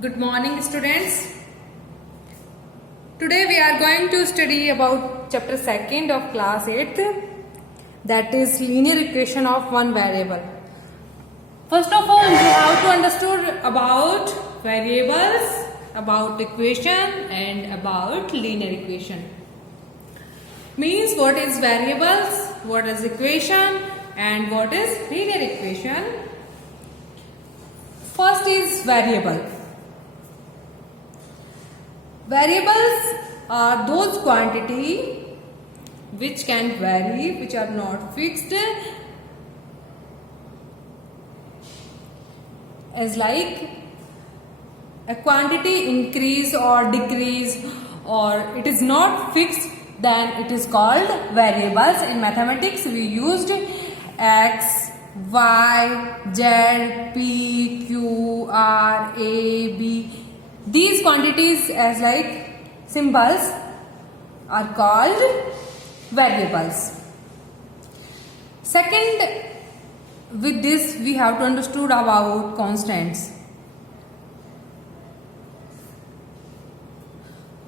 Good morning, students. Today we are going to study about chapter 2nd of class 8th, that is linear equation of one variable. First of all, you have to understand about variables, about equation and about linear equation. Means what is variables, what is equation and what is linear equation. First is variable. Variables are those quantity which can vary, which are not fixed, as like a quantity increase or decrease, or it is not fixed, then it is called variables. In mathematics we used x, y, z, p, q, r, a, b. These quantities as like symbols are called variables. Second, with this we have to understand about constants.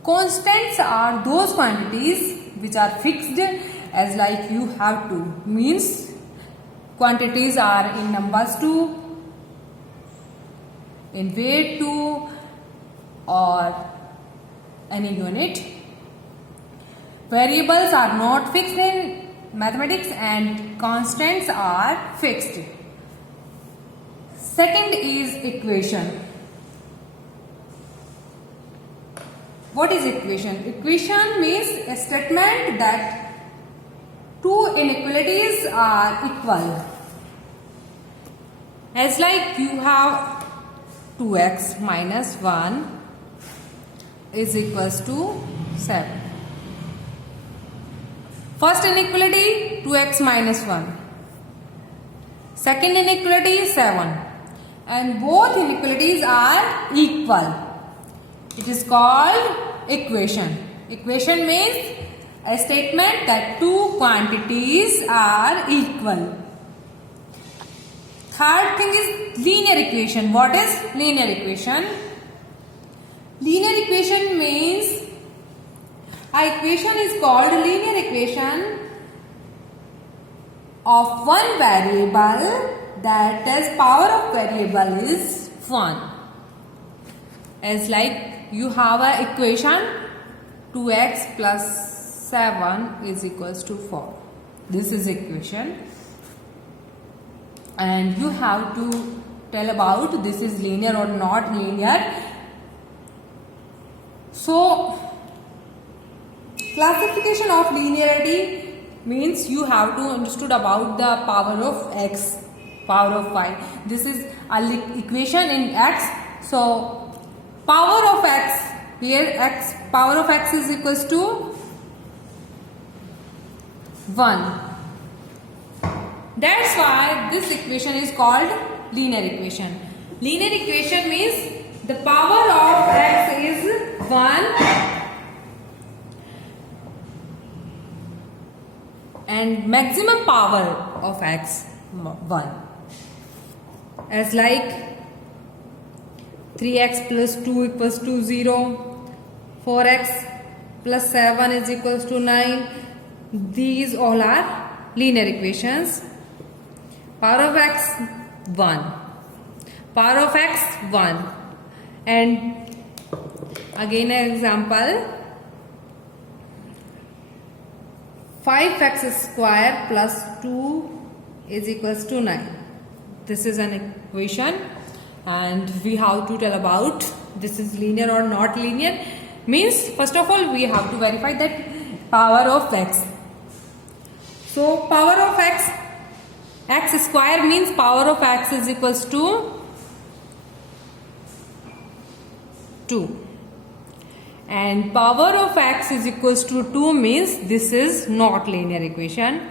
Constants are those quantities which are fixed, as like you have to, means quantities are in numbers 2, in weight 2, or any unit. Variables are not fixed in mathematics and constants are fixed. Second is equation. What is equation? Equation means a statement that two inequalities are equal. As like you have 2x minus 1 is equals to 7. First inequality 2x minus 1. Second inequality 7. And both inequalities are equal. It is called equation. Equation means a statement that two quantities are equal. Third thing is linear equation. What is linear equation? Linear equation means a equation is called linear equation of one variable that as power of variable is 1. As like you have a equation 2x plus 7 is equals to 4. This is equation. And you have to tell about this is linear or not linear. So, classification of linearity means you have to understood about the power of x, power of y. This is an equation in x. So, power of x, here x, power of x is equals to 1. That's why this equation is called linear equation. Linear equation means the power of x is 1 and maximum power of x 1. As like 3x plus 2 equals to 0, 4x plus 7 is equals to 9. These all are linear equations. Power of x 1, power of x 1, and again an example 5x square plus 2 is equals to 9. This is an equation and we have to tell about this is linear or not linear. Means first of all we have to verify that power of x. So power of x square means power of x is equals to 2. And power of x is equals to 2 means this is not linear equation.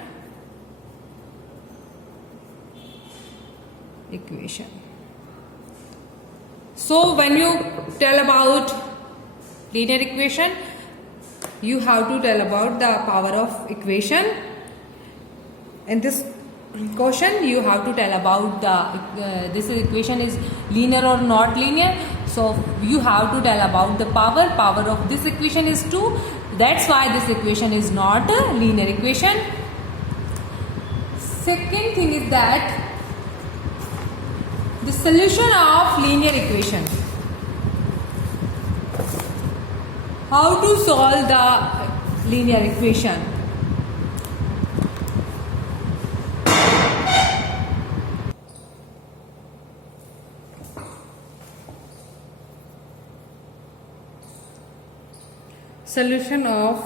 So when you tell about linear equation, you have to tell about the power of equation. In this question you have to tell about the this equation is linear or not linear. So So you have to tell about the power. Power of this equation is 2. That's why this equation is not a linear equation. Second thing is that the solution of linear equation. How to solve the linear equation? Solution of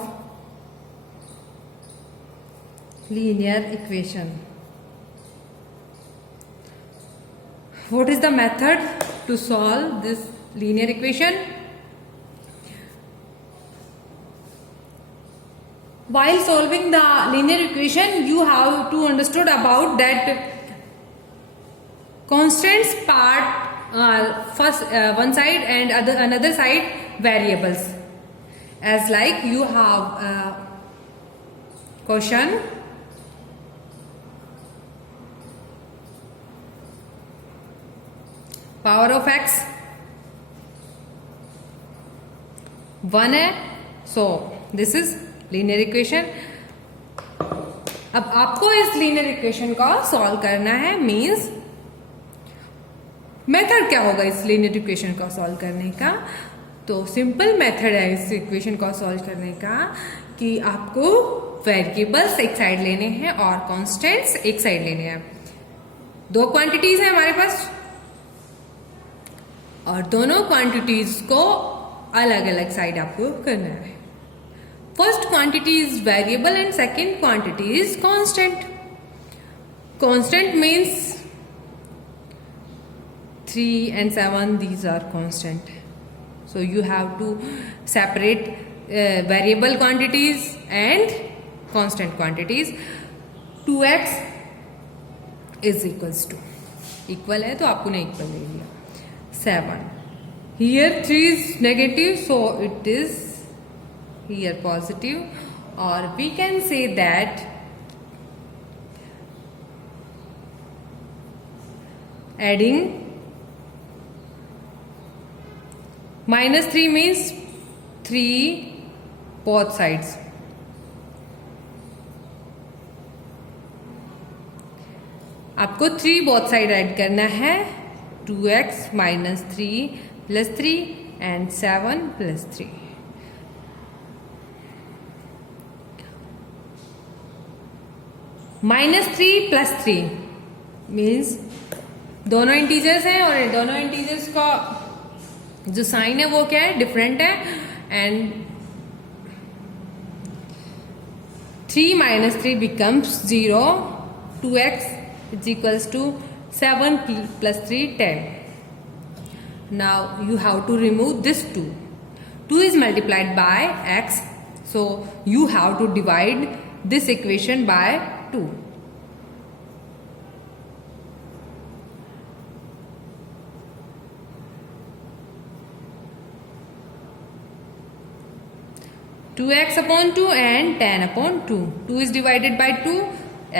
linear equation. What is the method to solve this linear equation? While solving the linear equation, you have to understood about that constants part first one side and another side variables. As like you have question, power of x 1 है, so this is linear equation. अब आपको इस linear equation का solve करना है, means method क्या होगा इस linear equation का solve करने का? तो सिंपल मेथड है इस इक्वेशन को सॉल्व करने का कि आपको वेरिएबल्स एक साइड लेने हैं और कांस्टेंट्स एक साइड लेने हैं. दो क्वांटिटीज है हमारे पास और दोनों क्वांटिटीज को अलग अलग साइड आपको करना है. First quantity is variable and second quantity is constant. Constant means 3 and 7, these are constant. So you have to separate variable quantities and constant quantities. 2x is equals to, equal है तो आपको ने equal ले लिया. 7. Here 3 is negative, so it is here positive. Or we can say that adding -3 means 3 both sides. आपको 3 both side add करना है. 2x minus 3 plus 3 and 7 plus 3. -3 plus 3 means दोनों इंटीजर्स हैं और दोनों इंटीजर्स का जो साइन है वो क्या है, डिफरेंट है. And 3 minus 3 becomes 0. 2x is equals to 7 plus 3 10. Now you have to remove this 2. 2 is multiplied by x, so you have to divide this equation by 2. 2x upon 2 and 10 upon 2. 2 is divided by 2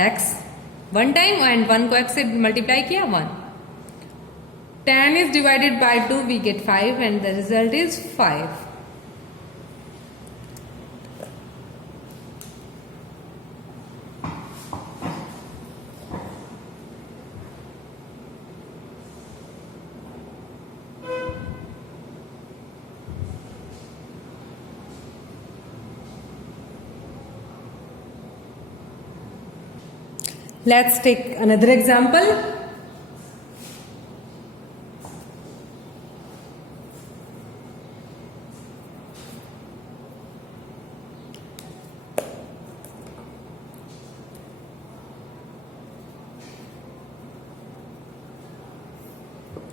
x one time and 1 को x से multiply किया 1. 10 is divided by 2, we get 5 and the result is 5. Let's take another example.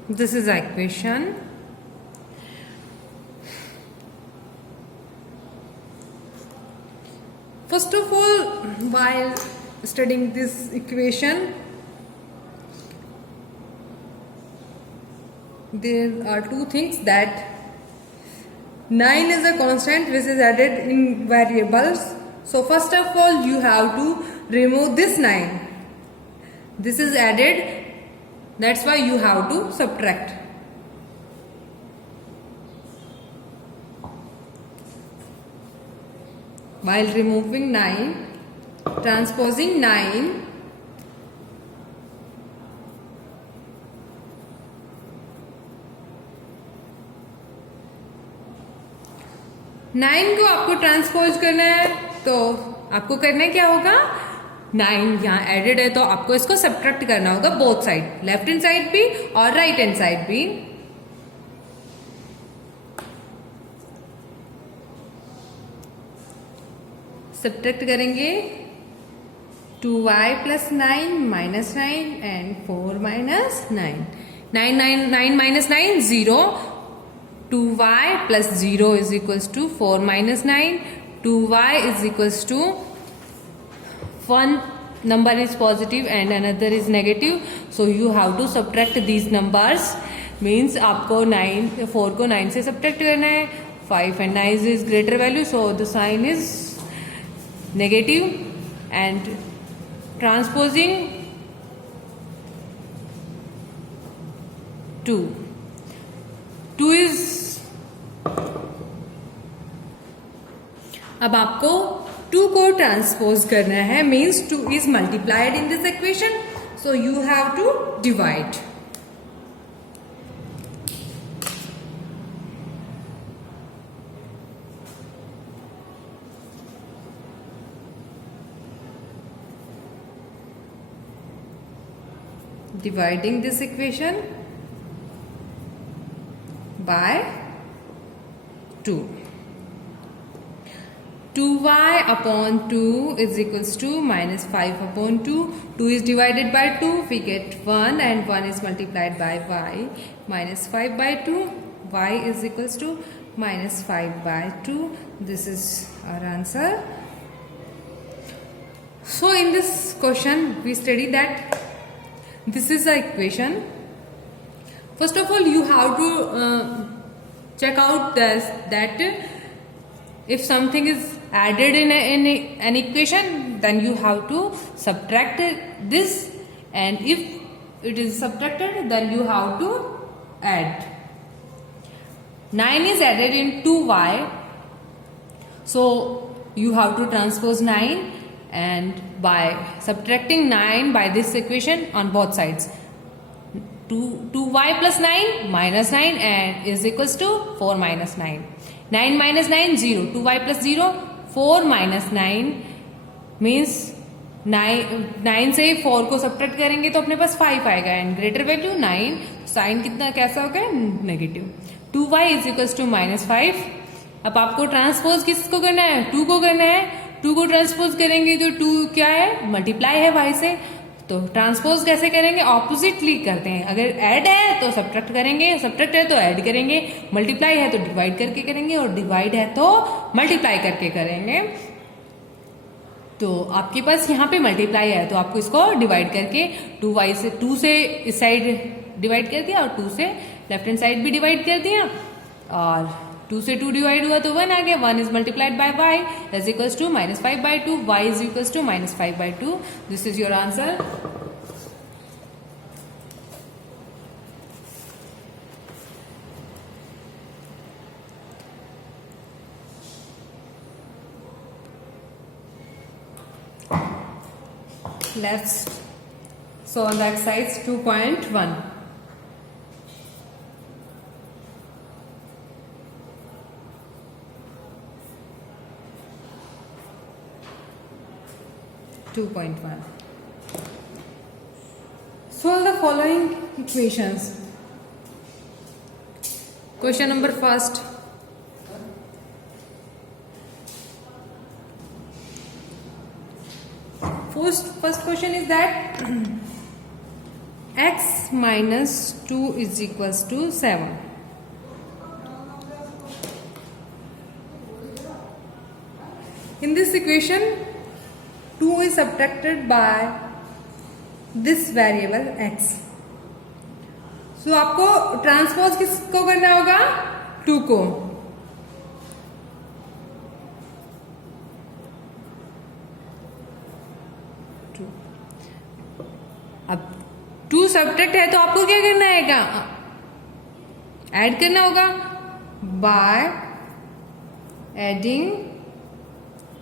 This is equation. First of all, while studying this equation, there are two things, that 9 is a constant which is added in variables. So first of all you have to remove this 9. This is added, that's why you have to subtract. while removing 9, transposing 9 9 को आपको transpose करना है, तो आपको करना क्या होगा, 9 यहाँ एडेड है तो आपको इसको सब्ट्रैक्ट करना होगा both side, left hand side भी और राइट हैंड साइड भी। सब्ट्रैक्ट करेंगे 2y plus 9 minus 9 and 4 minus 9, 9 minus 9 0, 2y plus 0 is equals to 4 minus 9, 2y is equals to one number is positive and another is negative, so you have to subtract these numbers, means आपको 4 को 9 से subtract करना है, 5 and 9 is greater value, so the sign is negative, and transposing 2 is, अब आपको 2 को transpose करना है, means 2 is multiplied in this equation, so you have to divide. Dividing this equation by 2. 2y upon 2 is equals to minus 5 upon 2. 2 is divided by 2, we get 1 and 1 is multiplied by y. Minus 5 by 2, y is equals to minus 5 by 2. This is our answer. So in this question we study that this is the equation. First of all you have to check out this, that if something is added in an equation, then you have to subtract this, and if it is subtracted then you have to add. 9 is added in 2y, so you have to transpose 9, and by subtracting 9 by this equation on both sides, 2y plus 9 minus 9 and is equals to 4 minus 9. 9 minus 9 0, 2y plus 0, 4 minus 9 means 9 से 4 को subtract करेंगे तो अपने पास 5 आएगा, and greater value 9, sign कितना कैसा होगा, negative. 2y is equals to minus 5। अब आपको ट्रांसपोज किसको करना है, 2 को करना है। 2 को ट्रांसपोज करेंगे तो 2 क्या है, मल्टीप्लाई है y से, तो ट्रांसपोज कैसे करेंगे, ऑपोजिटली करते हैं। अगर ऐड है तो सब्ट्रैक्ट करेंगे, सब्ट्रैक्ट है तो ऐड करेंगे, मल्टीप्लाई है तो डिवाइड करके करेंगे, और डिवाइड है तो मल्टीप्लाई करके करेंगे। तो आपके पास यहाँ पे मल्टीप्लाई है तो आपको इसको डिवाइड करके 2 से इस साइड डिवाइड कर दिया, और 2 से लेफ्ट हैंड साइड भी डिवाइड कर दिया, और 2 से 2 डिवाइड हुआ तो 1 आ गया। 1 is multiplied by y is equals to minus 5 by 2, y is equals to minus 5 by 2। This is your answer. Let's solve the exercise 2.1. Solve the following equations. Question number first. First question is that x minus 2 is equals to 7. In this equation, 2 is subtracted by this variable x. So आपको transpose किसको करना होगा, 2 को। अब 2 subtract है तो आपको क्या करना है, ऐड करना होगा। By adding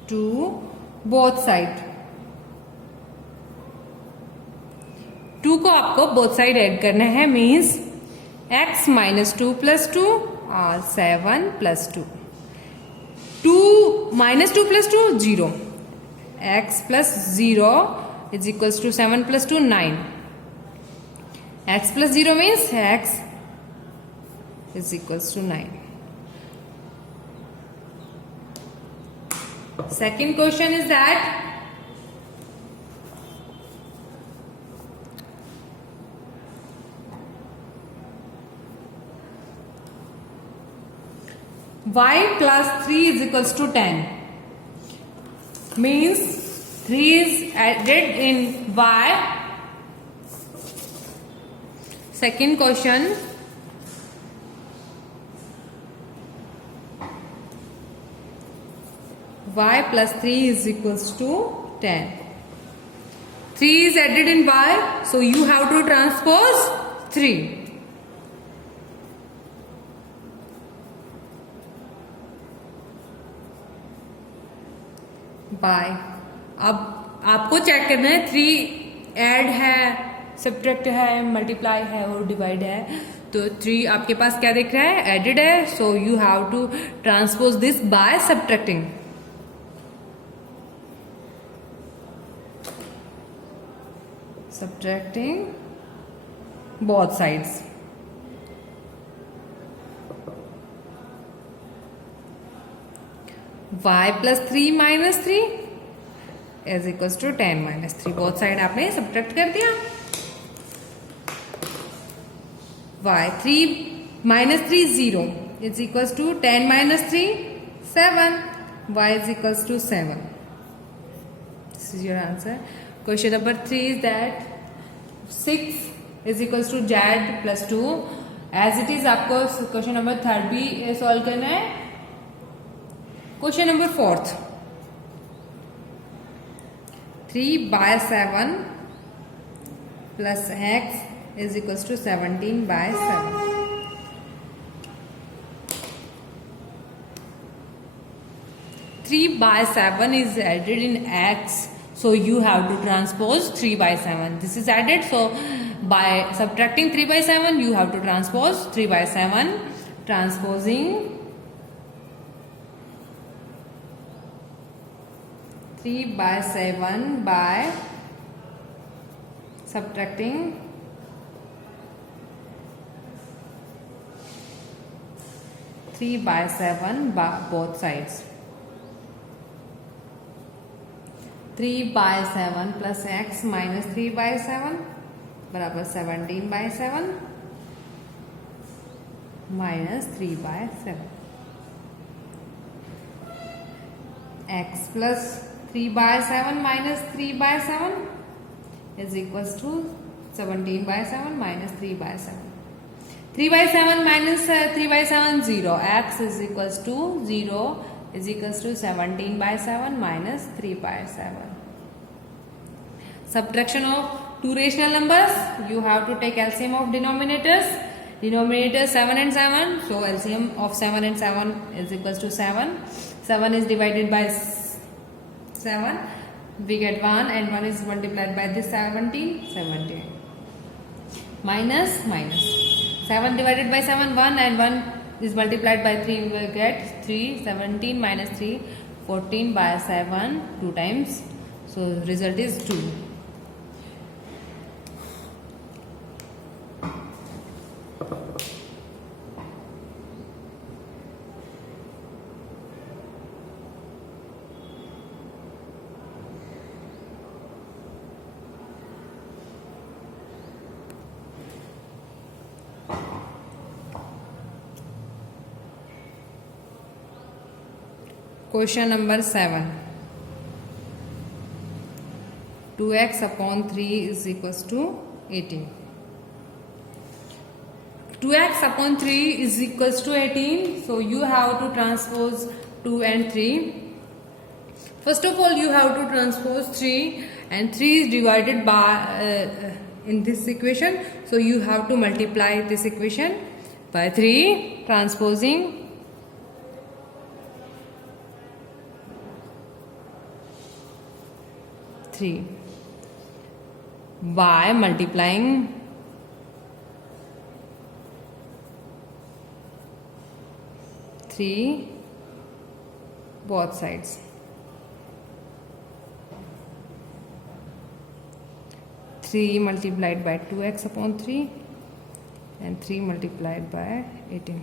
to both side. 2 को आपको बोथ साइड ऐड करना है, मीन्स x माइनस 2 प्लस 2 और 7 plus 2। 2 minus 2 plus 2 0, x plus 0 is equals to 7 plus 2 9। x plus 0 means x is equals to 9. Second question is that y plus 3 is equals to 10, means 3 is added in y. Second question, y plus 3 is equals to 10. 3 is added in y, so you have to transpose 3. by, अब आपको check करना है 3 add है, subtract है, multiply है और divide है। तो 3 आपके पास क्या दिख रहा है? एडेड है, so you have to transpose this by subtracting. Subtracting both sides. y plus 3 minus 3 is equal to 10 minus 3। Both side आपने सब्ट्रैक्ट कर दिया। y 3 minus 3 0 is equals to 10 minus 3 7, y is equals to 7. This is your answer. Question number 3 is that 6 is equals to z plus 2, as it is आपको question number 3 भी solve करना है। Question number 4, 3 by 7 plus x is equals to 17 by 7. 3 by 7 is added in x, so you have to transpose 3 by 7. This is added, so by subtracting 3 by 7 you have to transpose 3 by 7. Transposing 3 by 7 by subtracting 3 by 7 by both sides. 3 by 7 plus x minus 3 by 7 बराबर 17 by 7 minus 3 by 7. x plus 3 by 7 minus 3 by 7 is equals to 17 by 7 minus 3 by 7. 3 by 7 minus 3 by 7 0. X is equals to 0 is equals to 17 by 7 minus 3 by 7. Subtraction of two rational numbers. You have to take LCM of denominators. Denominators 7 and 7. So LCM of 7 and 7 is equals to 7. 7 is divided by 7. We get 1 and 1 is multiplied by this 17. 17. Minus. 7 divided by 7 1 and 1 is multiplied by 3. We will get 3. 17 minus 3 14 by 7 2 times. So result is 2. Question number 7. 2x upon 3 is equals to 18. 2x upon 3 is equals to 18. So you have to transpose 2 and 3. First of all, you have to transpose 3 and 3 is divided by in this equation. So you have to multiply this equation by 3. Transposing 3 by multiplying 3 both sides. 3 multiplied by 2x upon 3 and 3 multiplied by 18.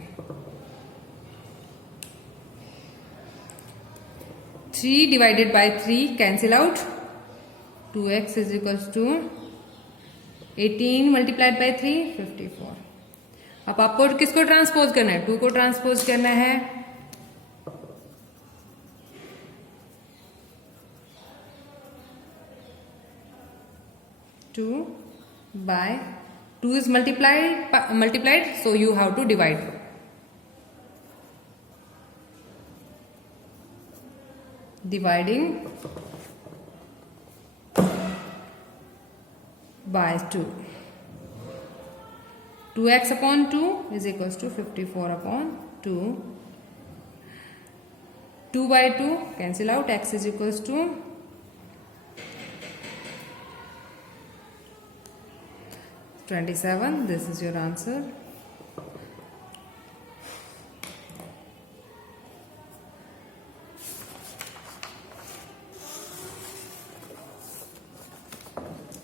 3 divided by 3 cancel out. 2x is equals to 18 multiplied by 3 54. अब आपको किसको transpose करना है? 2 को transpose करना है. 2 by 2 is multiplied, so you have to divide. Dividing by 2. 2x upon 2 is equals to 54 upon 2. 2 by 2 cancel out. X is equals to 27. This is your answer.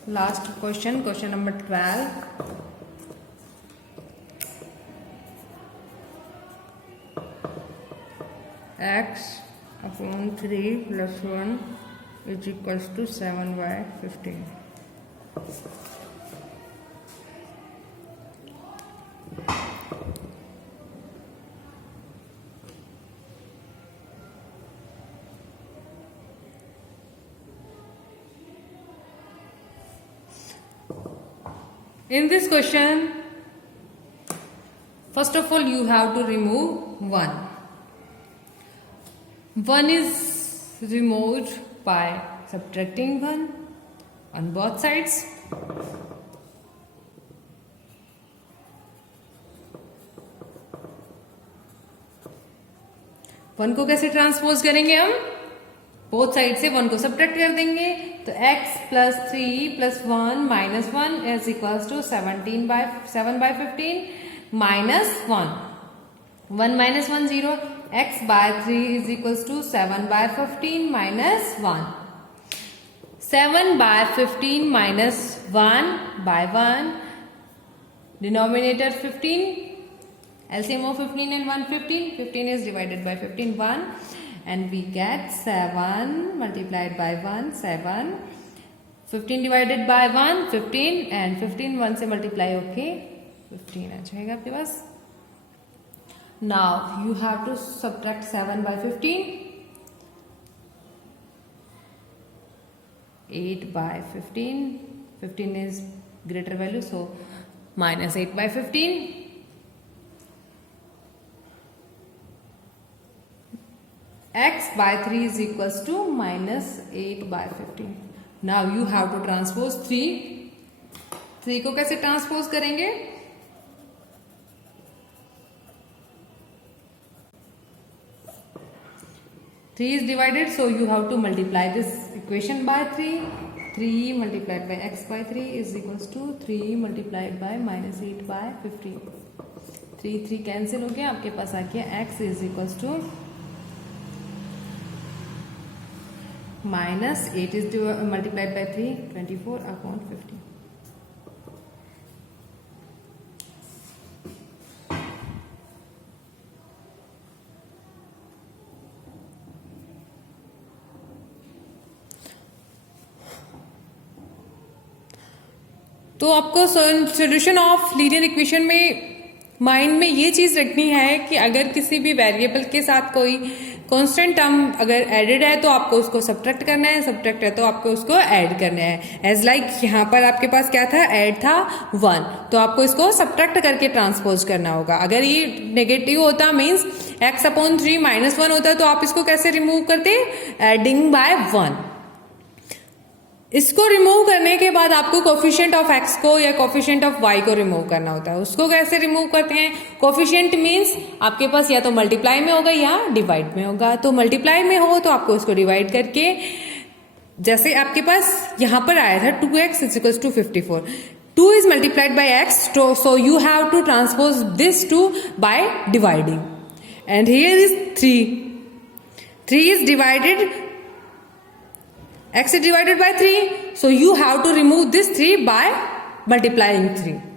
Last question, question number 12. X upon 3 plus 1 is equals to 7 by 15. In this question, first of all, you have to remove 1. 1 is removed by subtracting 1 on both sides. One को कैसे transpose करेंगे हम? Both side से 1 को subtract कर देंगे. तो x plus 3 plus 1 minus 1 is equals to 7 by 15 minus 1. 1 minus 1 0. X by 3 is equals to 7 by 15 minus 1. 7 by 15 minus 1 by 1. Denominator 15. LCM of 15 and 1 15. 15 is divided by 15 1. And we get 7 multiplied by 1 7. 15 divided by 1 15 and 15 1 से multiply okay 15 आ जाएगा आपके पास. Now you have to subtract 7 by 15. 8 by 15. 15 is greater value, so minus 8 by 15. X by 3 is equals to minus 8 by 15. Now you have to transpose 3. 3 को कैसे transpose करेंगे? Three is divided, so you have to multiply this equation by 3. 3 multiplied by x by 3 is equals to 3 multiplied by minus 8 by 15. 3 cancel हो गया, आपके पास आ गया x is equals to minus 8 is multiplied by 3 24 upon 15. तो आपको solution of linear equation में mind में ये चीज रखनी है कि अगर किसी भी वेरिएबल के साथ कोई कांस्टेंट टर्म अगर एडेड है तो आपको उसको सब्ट्रैक्ट करना है, सब्ट्रैक्ट है तो आपको उसको ऐड करना है. एज लाइक यहाँ पर आपके पास क्या था, ऐड था 1, तो आपको इसको सब्ट्रैक्ट करके ट्रांसपोज करना होगा. अगर ये नेगेटिव होता मीन्स x अपॉन 3 माइनस 1 होता तो आप इसको कैसे रिमूव करते, एडिंग बाय 1. इसको रिमूव करने के बाद आपको कोफिशिएंट ऑफ x को या कोफिशिएंट ऑफ y को रिमूव करना होता है. उसको कैसे रिमूव करते हैं? कोफिशिएंट मींस आपके पास या तो मल्टीप्लाई में होगा या डिवाइड में होगा. तो मल्टीप्लाई में हो तो आपको उसको डिवाइड करके जैसे आपके पास यहां पर आया था 2x is equal to 54. 2 is multiplied by x, so you have to transpose this 2 by dividing. And here is 3. 3 is divided, x is divided by 3, so you have to remove this 3 by multiplying 3.